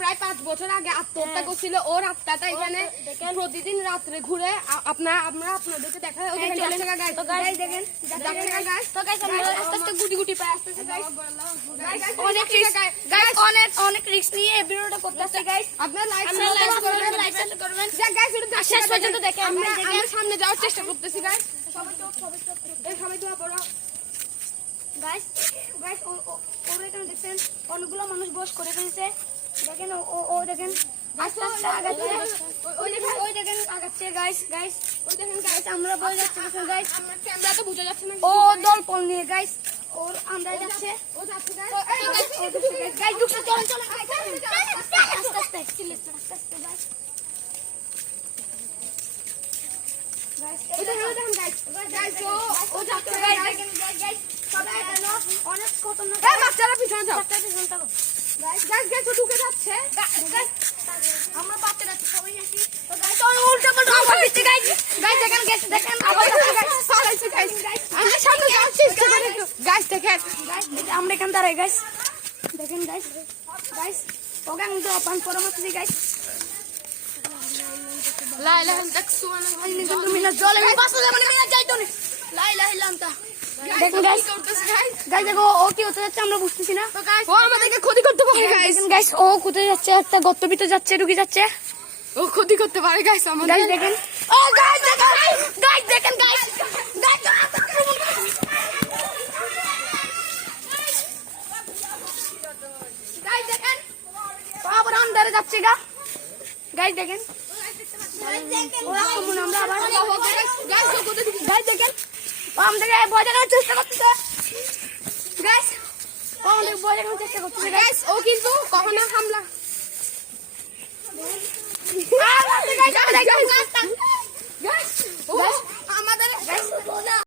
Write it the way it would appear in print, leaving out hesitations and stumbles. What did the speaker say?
প্রায় 5 বছর আগে আত্মহত্যা করছিল। ওর আত্মাটা এখানে প্রতিদিন রাত্রে ঘুরে আমরা আপনাদেরকে দেখাই। গুটি গুটি পায় আসতেছে অনেক রিস্ক নিয়ে এই ভিডিওটা করতেছে গাইস। আপনারা লাইক করবেন শেষ পর্যন্ত দেখেন। আমরা সামনে যাওয়ার চেষ্টা করতেছি গাইস। সবাই দোয়া করো গাইস। ওর এখানে দেখছেন অনেকগুলো মানুষ বস করে ফেলছে। দেখেন ও দেখেন আস্তে আস্তে আগাচ্ছে। ওই দেখেন আগাচ্ছে গাইস। ওই দেখেন গাইস আমরা বলে যাচ্ছি গাইস। ক্যামেরা তো বোঝা যাচ্ছে না। ও দল পল নিয়ে গাইস ওর আমরা যাচ্ছে। ও যাচ্ছে গাইস। গাইস ঢুকছে। চলেন আস্তে আস্তে গাইস। অনেক খতরনাক। বাচ্চারা পিছনে যাও। ঢুকে যাচ্ছে। আমরা বাচ্চা যাচ্ছি সবাই আসি। উল্টা পাল্টা দেখেন আমরা এখানে দাঁড়াই গাইস। দেখেন গাইস ওখান তো অপান পরামর্শ দিই গাইস। লা ইলাহা ইল্লাল্লাহ তুমি না জলে বাসা যাবে না মিনা যাইতো না। লা ইলাহা ইল্লাল্লাহ দেখেন গাইস দেখো ও কি হতে যাচ্ছে আমরা বুঝতেছি না। ও আমাদেরকে ক্ষতি করতে পারে গাইস। গাইস ও কোথায় যাচ্ছে? একটা গর্তের ভিতরে যাচ্ছে, ঢুকে যাচ্ছে। ও ক্ষতি করতে পারে গাইস আমাদের। গাইস দেখেন ও গাইস দেখেন গাইস দেখেন আবার আন্দারে যাচ্ছে গা। গাইস দেখেন ওরা কমন আমরা আবার গাইস দেখেন ও আমাদেরকে ভয় দেখানোর চেষ্টা করতেছে গাইস। ও আমাদের ভয় দেখানোর চেষ্টা করতেছে গাইস। ও কিন্তু কখনো হামলা